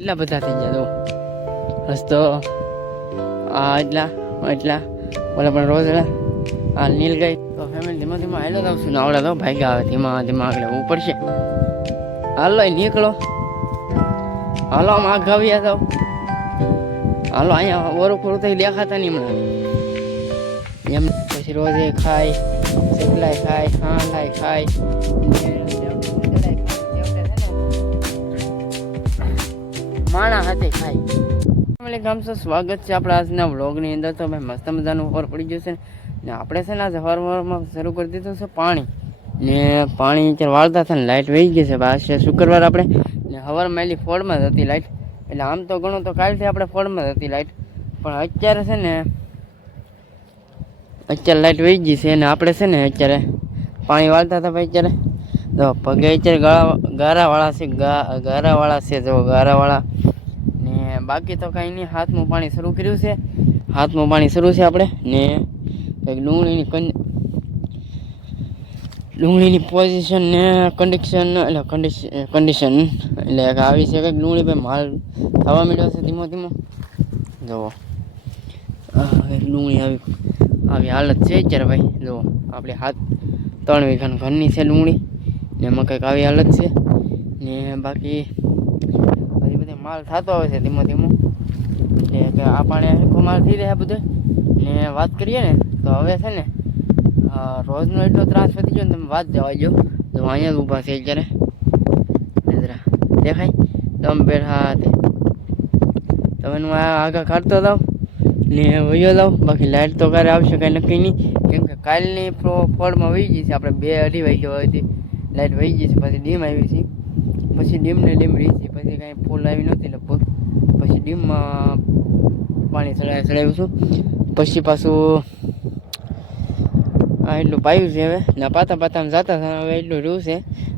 એટલા બધા થઈ ગયા તો હસતો આ એટલા ઓલા પણ રોજ આ નીલ ગઈ તો ફેમિલી ધીમા ધીમા હાલો જાઉં છું ને આવડે તો ભાગ્યા આવે ધીમા ધીમા આગળ આવવું પડશે. હાલો નીકળો, હાલો આમ આગ આવ્યા જાઓ, હાલો અહીંયા ઓરું પૂરું થઈ દેખાતા નહીં હમણાં એમ. પછી રોજે ખાય, શીખલાય ખાય, ખાંડાય ખાય, માણા હાથે ખાય. ગામ છે, સ્વાગત છે આપણા આજના વ્લોગની અંદર. તો ભાઈ મસ્ત મજાનું ખબર પડી ગયું છે ને આપણે છે ને આજે સવારમાં શરૂ કરી દીધું છે પાણી ને પાણી અત્યારે વાળતા હતા ને લાઇટ વહી ગઈ છે. આજ છે શુક્રવાર આપણે ને સવારમાં એલી ફોડમાં જ હતી લાઇટ, એટલે આમ તો ઘણું તો કાલથી આપણે ફોડમાં જ હતી લાઇટ, પણ અત્યારે છે ને અત્યારે લાઇટ વહી ગઈ છે ને આપણે છે ને અત્યારે પાણી વાળતા હતા. ભાઈ અત્યારે તો પગે અત્યારે ગારાવાળા છે, ગારાવાળા છે જો ગારાવાળા ને બાકી તો કાંઈ નહીં. હાથમાં પાણી શરૂ કર્યું છે, હાથમાં પાણી શરૂ છે આપણે ને કંઈક ડુંગળીની પોઝિશન ને કન્ડિશન એટલે કન્ડિશન એટલે આવી છે કંઈક ડુંગળી ભાઈ માલ થવા માંડ્યો છે ધીમો ધીમો. જુઓ ડુંગળી આવી હાલત છે અત્યારે ભાઈ. જુઓ આપણે 3 વીઘાના ઘરની છે ડુંગળી ને એમાં કંઈક આવી હાલત છે ને બાકી બધી માલ થતો આવે છે ધીમો ધીમો. એટલે કે આ પાણી હરખો માલ થઈ રહ્યા બધો ને વાત કરીએ ને તો હવે છે ને રોજનો એટલો ત્રાસ વધી ગયો ને તમે વાત જવા જો. તો અહીંયા જ ઊભા છે અત્યારે જરા દેખાય તો અમે બેઠા તે તમે હું આગળ કાઢતો જાઉં ને વયો જાઉં. બાકી લાઇટ તો ક્યારે આવશે કાંઈ નક્કી નહીં, કેમ કે કાલની ફોડમાં વહી ગઈ છે. આપણે 2-2:30 વાગ્યા હતી લાઇટ વહી ગઈ છે, પછી ડીમ આવી છે, પછી ડીમ રહી છે, પછી કાંઈ ફૂલ આવી નહોતી લગભગ. પછી ડીમમાં પાણી ચડાવ્યું છું, પછી પાછું આ એટલું પાયું છે હવે ને પાતામાં જતા હતા. હવે એટલું રહ્યું છે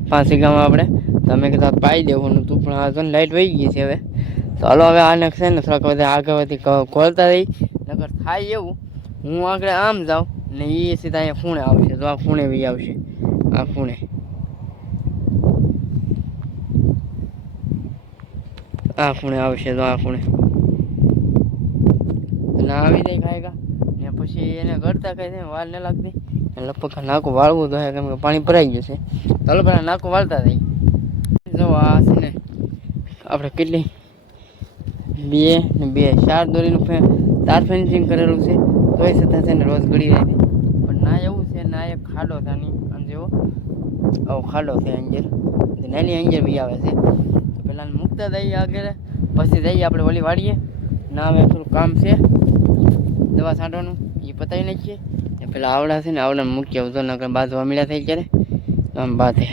5 વીઘામાં આપણે, તો અમે કીધું પાઈ દેવાનું હતું, પણ આ તો લાઇટ વહી ગઈ છે હવે. તો હાલો હવે આને છે ને થોડાક બધા આગળથી ખોલતા રહી, નગર થાય એવું હું આગળ આમ જાઉં ને એ સીધા અહીંયા ખૂણે આવશે. તો આ ખૂણે બી આવશે, આ ખૂણે આવશે, તો આ ખૂણે ના આવી જાય ખાયગા ને પછી એને કરતા કઈ છે વાર ન લાગતી. લગભગ નાકું વાળવું તો કેમ કે પાણી ભરાઈ ગયું છે. ચાલો પેલા નાકું વાળતા થઈ. જો આ છે ને આપણે કેટલી 4 દોરીનું તાર ફેન્સિંગ કરેલું છે, તોય છતાં છે ને રોજ ગળી રહી. પણ ના એવું છે ના એક ખાડો થાની અને જેવો આવો ખાડો છે અંજર, નાની અંજર બી આવે છે. તો પેલા મૂકતા જઈએ આગળ, પછી જઈએ આપણે ઓલી વાળીએ. ના હવે થોડું કામ છે દવા છાંટવાનું, એ પતાવી નાખીએ ને પેલા આવડા છે ને આવડાને મૂકી આવતો નકર બાંધવા મળ્યા થાય ક્યારે આમ બાંધે.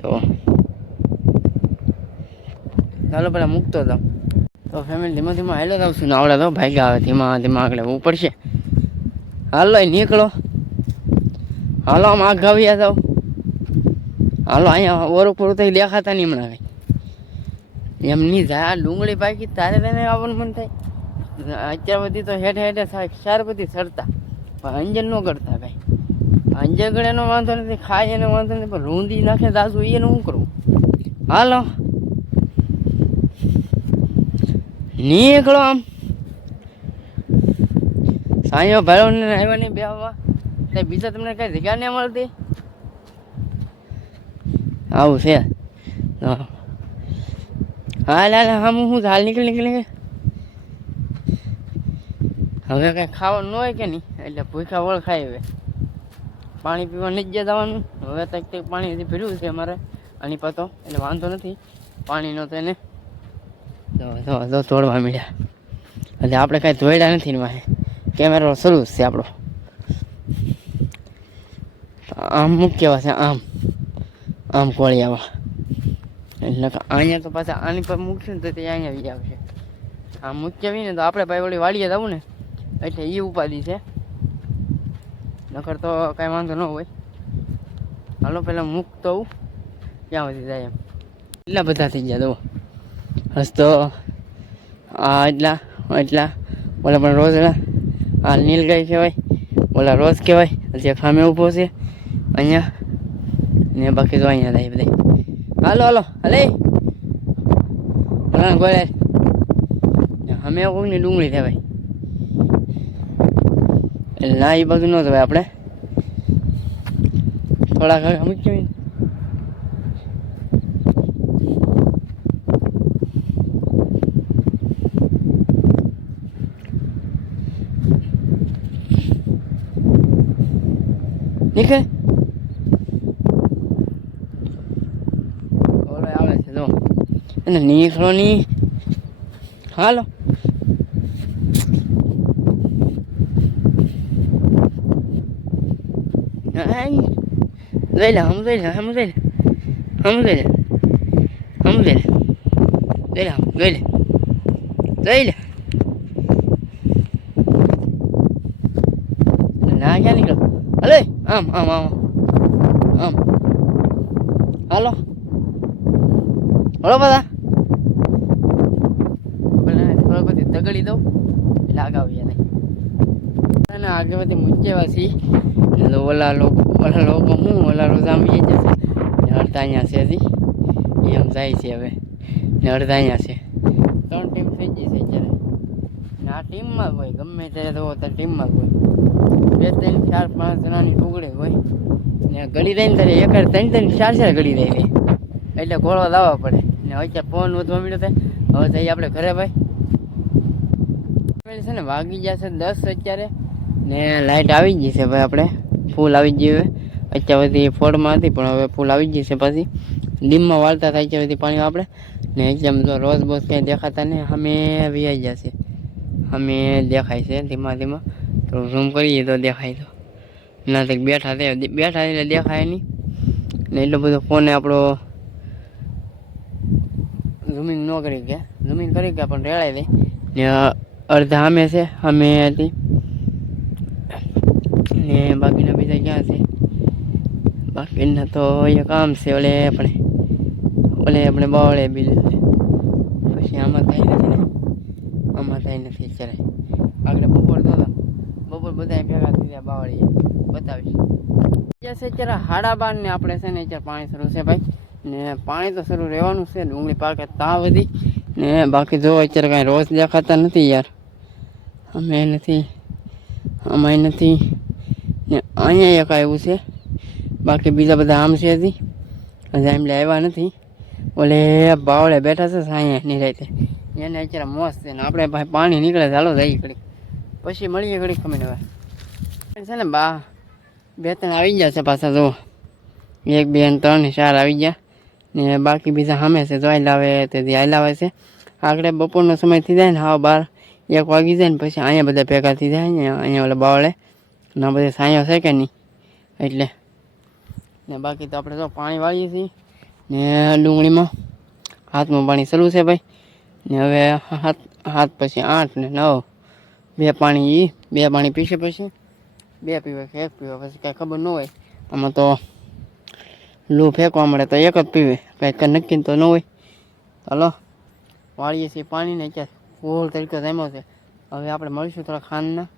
તો ચાલો પેલા મૂકતો જાઉં. તો ફેમિલી ધીમા ધીમા હાલો જાઉં છું ને આવડે તો ભાગ્યા આવે ધીમા ધીમા આગળ આવવું પડશે. હાલો નીકળો, હાલો આમ આગ આવ્યા જાઓ, હાલો અહીંયા ઓરું પૂરું થઈ દેખાતા નહીં હમણાં કંઈ એમ નહીં જાય. આ ડુંગળી પાકી તારે તેને આવવાનું મન થાય. અત્યાર બધી તો હેઠે સાર બધી ચડતા પણ અંજર ન કરતા કાંઈ. અંજર ગળે એનો વાંધો નથી, ખાય એનો વાંધો નથી, પણ રૂંધી નાખે દાસુ એને શું કરવું. હાલો નીકળો આમ સાંયો ભાઈઓ ને આવ્યા નહીં બેહવા, બીજા તમને કઈ જગ્યા નહીં મળતી. આવું છે હાલ હું હાલ નીકળી હવે કઈ ખાવાનું ન હોય કે નહીં, એટલે ભૂખા વળ ખાય. હવે પાણી પીવા નહીં જ જવાનું. હવે તક પાણી ભર્યું છે અમારે આની પતો, એટલે વાંધો નથી પાણીનો. તો એને તોડવા મળ્યા એટલે આપણે કાંઈ ધોયડા નથી ને વાહે કેમેરો શરૂ છે આપણો. આમ મૂક્યા છે આમ કોળી આવા, એટલે અહીંયા તો પાછા આની પર મૂકશે ને તો તે અહીંયા આવી આવશે. આમ મૂકી આવીને તો આપણે ભાઈ ઓલી વાડીએ જવું ને એટલે એ ઉપાધિ છે, નકર તો કાંઈ વાંધો ન હોય. હાલો પેલા મૂકતો આવું ક્યાં સુધી જાય એમ. એટલા બધા થઈ ગયા તો હસતો આ એટલા ઓલા પણ રોજ આ નીલગાય કહેવાય, ઓલા રોજ કહેવાય. હજી સામે ઊભો છે અહીંયા ને બાકી તો અહીંયા થાય બધા. હાલો હાલે રણ ગોળે અમે કોઈની ડુંગળી થાય એટલે ના એ બધું ન થવાય આપણે થોડાક મૂક્યો નીકળે ઓલો આવે છે જો અને નીકળો ની હાલો લઈ લે હમ લઈ લે હમ લઈ લે હમ લઈ લે હમ લઈ લે લઈ લે હમ લઈ લે લઈ લે ના ક્યાં નીકળો હલે આમ આમ આમ આમ હાલો હલો બધા થોડા બધી તગડી દઉં એટલે આગાવી નહીં આગળ બધી મૂંચેવાસી ઓલા લોકો હું ઓલા રોજ આમ જશે ને અડધા અહીંયા છે હજી એ આમ જાય છે હવે ને અડધા અહીંયા છે 3 ટીમ થઈ ગઈ છે અત્યારે ને આ ટીમમાં જ હોય ગમે ત્યારે તો ત્યારે ટીમમાં જ હોય 2 3 4 5 જણાની ટુકડી હોય ને ગળી દઈને ત્યારે એક 3 3 4 4 ગળી દઈ દે એટલે ગોળો લાવવા પડે ને અત્યારે ફોન વધવા મળ્યો થાય હવે જઈએ આપણે ઘરે ભાઈ છે ને વાગી જશે 10 અત્યારે ને લાઇટ આવી ગઈ છે ભાઈ આપણે ફૂલ આવી ગઈ હવે અત્યાર સુધી ફોડમાં હતી પણ હવે ફૂલ આવી ગઈ છે પછી ડીમમાં વાળતા થાય છે બધી પાણી આપણે ને એકદમ તો રોજ બોસ ક્યાંય દેખાતા ને અમે વીઆઈ જશે અમે દેખાય છે ધીમા ધીમા તો ઝૂમ કરીએ તો દેખાય તો ના તો બેઠા એટલે દેખાય નહીં ને એટલો બધો ફોને આપણો ઝૂમિંગ ન કરી ગયા ઝૂમિંગ કરી ગયા પણ રેડાઈ દે ને અડધા અમે છે અમે હતી ને બાકીના બીજા ક્યાં છે બાકીના તો એ કામ છે ઓલે આપણે બાવળે બિલ પછી આમાં થાય નથી ને આમાં થાય નથી અત્યારે આગળ બપોર તો બપોર બધા ભેગા થઈ ગયા બાવળીએ બતાવીશ છે અત્યારે 12:30 ને આપણે છે ને અત્યારે પાણી શરૂ છે ભાઈ ને પાણી તો શરૂ રહેવાનું છે ડુંગળી પાકે તા બધી ને બાકી જો અત્યારે કાંઈ રોજ દેખાતા નથી યાર અમે નથી આમાં નથી ને અહીંયા એક આવ્યું છે બાકી બીજા બધા આમ છે હજી એમલે આવ્યા નથી ઓલે બાવળે બેઠા છે અહીંયા નિરાયતે એને અત્યારે મોસ છે ને આપણે ભાઈ પાણી નીકળે ચાલો જઈએ ઘડીક પછી મળીએ ઘડીક ખમીને હવે છે ને 2 3 આવી ગયા છે પાછા જો 1 2 3 4 આવી ગયા ને બાકી બીજા સામે છે જો આયલાવે તેથી આયલાવે છે આગળ બપોરનો સમય થઈ જાય ને 12 1 વાગી જાય ને પછી અહીંયા બધા ભેગા થઈ જાય અહીંયા ઓલા બાવળે ના બધે સાયો છે કે નહીં એટલે ને બાકી તો આપણે તો પાણી વાળીએ છીએ ને ડુંગળીમાં હાથમાં પાણી ચાલુ છે ભાઈ ને હવે હાથ પછી 8 ને 9 2 પાણી પીશે પછી 2 પીવે કે 1 પીવે પછી કાંઈ ખબર ન હોય આમાં તો લૂ ફેંકવા મળે તો 1 જ પીવે કાંઈ નક્કી તો ન હોય ચાલો વાળીએ છીએ પાણીને અત્યારે ફૂલ તરીકે જમ્યો છે હવે આપણે મળીશું થોડા ખાંડના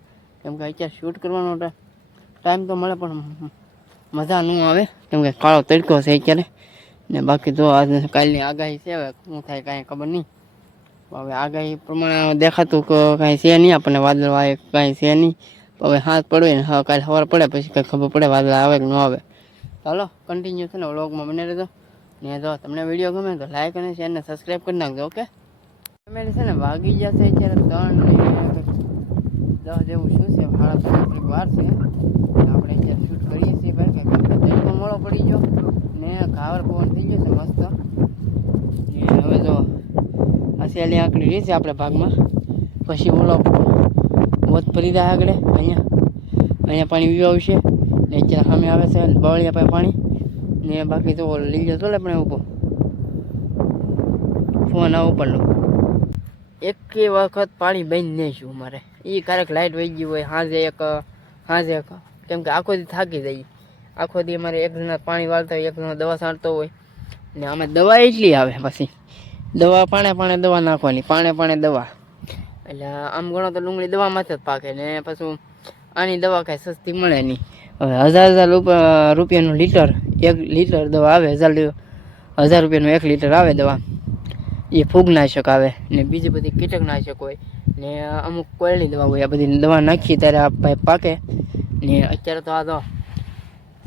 કેમ કે અત્યારે શૂટ કરવાનો ટાઈમ તો મળે પણ મજા ન આવે કેમ કે કાળો તડકો છે અત્યારે ને બાકી તો આજ કાલની આગાહી છે હવે શું થાય કાંઈ ખબર નહીં હવે આગાહી પ્રમાણે દેખાતું કે કાંઈ છે નહીં આપણને વાદળ આવે કાંઈ છે નહીં હવે હાથ પડે ને હા કાલે સવાર પડે પછી કંઈ ખબર પડે વાદળ આવે કે ન આવે ચાલો કન્ટિન્યુ છે ને વ્લોગમાં બને રહેજો ને જો તમને વિડીયો ગમે તો લાઈક અને શેર ને સબસ્ક્રાઈબ કરી નાખજો ઓકે ફેમિલી છે ને વાગી જશે અત્યારે 3 ને 10 જેવું શું છે 5:30 વાર છે આપણે અત્યારે શૂટ કરીએ છીએ ભાઈ કે તડકો મોડો પડી ગયો ને ખાવર પવન થઈ ગયો છે મસ્ત ને હવે જો આ સેલી આંકડી રહી છે આપણે ભાગમાં પછી ઓલો વધ ફરી જાય આગળ અહીંયા પાણી પીવા આવશે ને અત્યારે સામે આવે છે બાવળિયા પાસે પાણી ને બાકી તો લીલો તો આપણે ઊભો ફોન આવું પડલો એક વખત પાણી બંધ નહીં છું મારે એ ક્યારેક લાઇટ વહી ગઈ હોય સાંજે કેમ કે આખો દી થાકી જાય આખો દી અમારે એક જણા પાણી વાળતા હોય એક જણા દવા છાંટતો હોય ને આમાં દવા એટલી આવે પછી દવા પાણે દવા નાખવાની પાણે દવા એટલે આમ ગણો તો ડુંગળી દવામાંથી જ પાકે ને પછી આની દવા કાંઈ સસ્તી મળે નહીં હવે 1000 રૂપિયાનું લીટર 1 લીટર દવા આવે 1000 રૂપિયાનું 1 લીટર આવે દવા એ ફૂગનાશક આવે ને બીજી બધી કીટકનાશક હોય ને અમુક કોયલની દવા હોય. આ બધી દવા નાખીએ ત્યારે આ પાઇપ પાકે. ને અત્યારે તો આ તો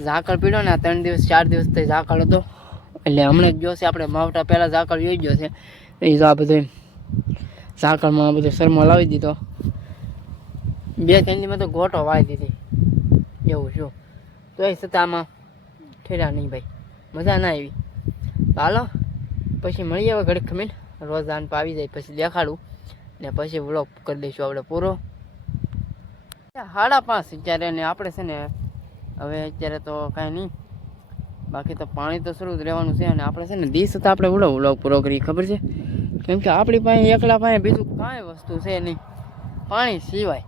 ઝાકળ પીડ્યો ને, આ 3 દિવસ 4 દિવસ થઈ ઝાકળ હતો. એટલે હમણાં જ જોશે આપણે માવટા પહેલાં ઝાકળ યોઈ ગયો છે. એ તો આ બધું ઝાકળમાં બધું શરમો લાવી દીધો. 2-3 દીમાં તો ગોટો વાળી દીધી એવું શું. તો એ છતાં આમાં ઠેરા નહીં ભાઈ, મજા ના આવી. તો હાલો પછી મળીએ હવે ઘડીક ખમીને. રોજ આન આવી જાય પછી દેખાડું ને પછી વ્લોગ કરી દઈશું આપણે પૂરો. 5:30 અત્યારે ને આપણે છે ને હવે અત્યારે તો કાંઈ નહીં, બાકી તો પાણી તો શરૂ જ રહેવાનું છે. અને આપણે છે ને દિવસ તો આપણે વ્લોગ પૂરો કરીએ ખબર છે, કેમ કે આપણી પાસે એકલા પાસે બીજું કાંઈ વસ્તુ છે નહીં પાણી સિવાય.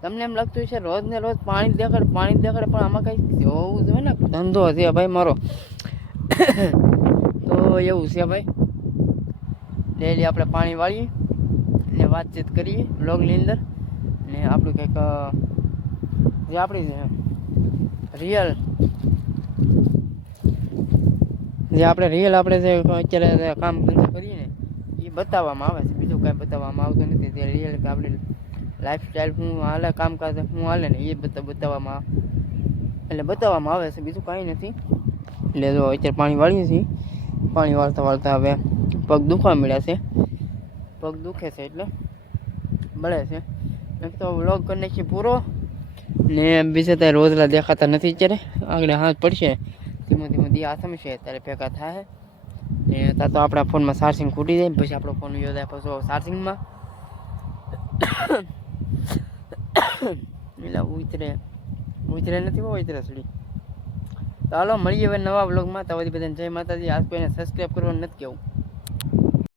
તમને એમ લાગતું છે રોજ ને રોજ પાણી દેખાડે પણ આમાં કંઈ જોવું જોઈએ ને, ધંધો છે ભાઈ મારો. તો એવું છે ભાઈ, ડેલી આપણે પાણી વાળીએ ને વાતચીત કરીએ વ્લોગની અંદર. ને આપણું કંઈક જે આપણી રિયલ જે અત્યારે કામ ધંધો કરીએ ને એ બતાવવામાં આવે છે, બીજું કાંઈ બતાવવામાં આવતું નથી. જે રિયલ કે આપણી લાઈફસ્ટાઈલ શું હાલે, કામકાજ શું હાલે ને એ બતાવવામાં આવે છે, બીજું કાંઈ નથી. એટલે જો અત્યારે પાણી વાળીએ છીએ. પાણી વાળતા હવે પગ દુખવા મળ્યા છે, પગ દુખે છે એટલે બળે છે. એક તો વ્લોગ કરી નાખીએ પૂરો ને બીજા ત્યાં રોજલા દેખાતા નથી. અત્યારે આગળ હાથ પડશે ધીમો દી આસમ છે ત્યારે ભેગા થાય. ને ત્યાં તો આપણા ફોનમાં ચાર્જિંગ ખૂટી જાય, પછી આપણો ફોન યોજાય પછી ચાર્જિંગમાં એટલે ઉતરે નથી ઉતરે સડી. તો હાલો મળીએ હવે નવા વ્લોગમાં. તો બધાને જય માતાજી. આજ કોઈને સબસ્ક્રાઈબ કરવાનું નથી કેવું.